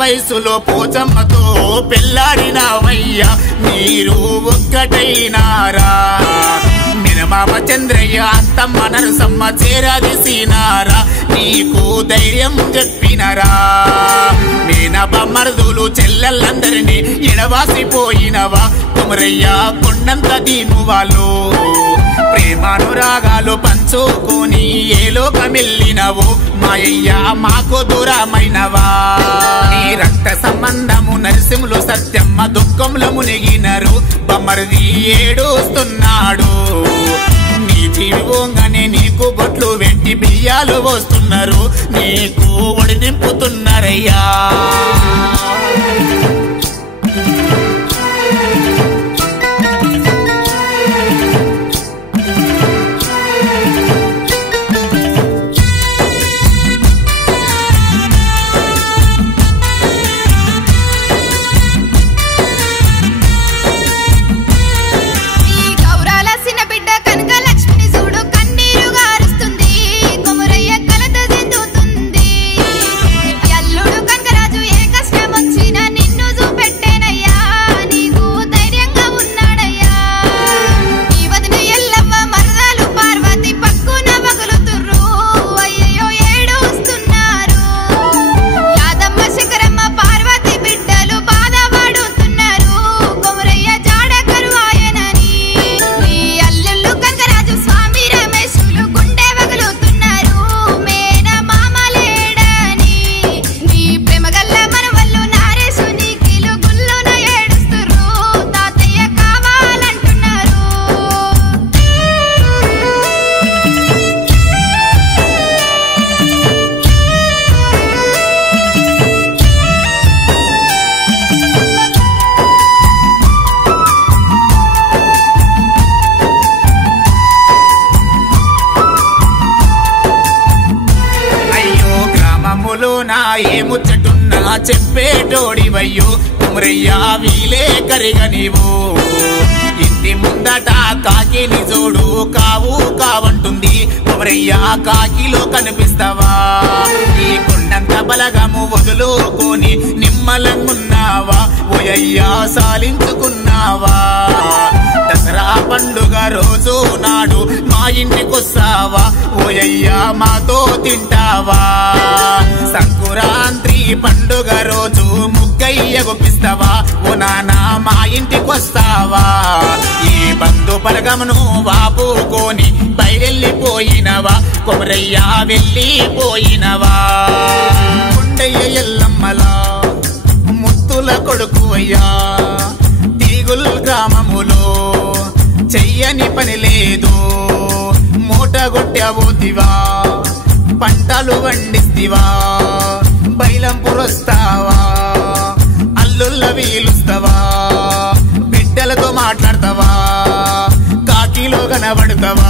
వయసులో పోచమ్మతో పెళ్లాడినావయ్యా మీరు ఒక్కటైనారా మినమామ చంద్రయ్య అత్తమ్మ నరసమ్మ చేరాదిసినారా నీకు ధైర్యం చెప్పినరా మేనబామర్దులు చెల్లెళ్ళందరినీ ఎడవాసిపోయినవా కుమరయ్య కొండంత దీను వాళ్ళు ప్రేమానురాగాలు పంచుకొని ఏ లోకమెళ్ళినవో మాయయ్య మాకు దూరమైనవా నీ రక్త సంబంధము నరసింహులు సత్యమ్మ దుఃఖంలో మునిగినరు బమ్మరిది ఏడుస్తున్నాడు నీ జీవిగానే నీకు బొట్లు వెంటి బియ్యాలు పోస్తున్నారు నీకు ఒడి నింపుతున్నారయ్యా ముచ్చటున్నా చెప్పేటోడివయ్యో కుమరయ్య వీలే కరిగ నీవు ఇంటి ఇంటి ముందట కాకిని చూడు కావు కావంటుంది కొమరయ్యా కాకిలో కనిపిస్తావా ఈ కొండంత బలగము వదులుకొని నిమ్మలంగున్నావా ఓయయ్యా సాలించుకున్నావా దసరా పండుగ రోజు నాడు మా ఇంటికొస్తావా ఓయయ్యా మాతో తింటావా సంకురాంతి పండుగ రోజు ముగ్గయ్య గుప్పిస్తావా ఓ నాన్న మా ఇంటికొస్తావా ఈ బంధు బలగమును వాపుకొని బయలెళ్ళిపోయినవా కొమరయ్యా వెళ్ళిపోయినవా కొండయ్య ఎల్లమ్మలా ముత్తుల కొడుకు అయ్యా తీగుల్ గ్రామములో చెయ్యని పని లేదు మూటగొట్టబోతివా పంటలు వండిస్తివా బైలం పురస్తావా అల్లుళ్ళ వీలుస్తావా బిడ్డలతో మాట్లాడతావా కాకిలో కనబడతావా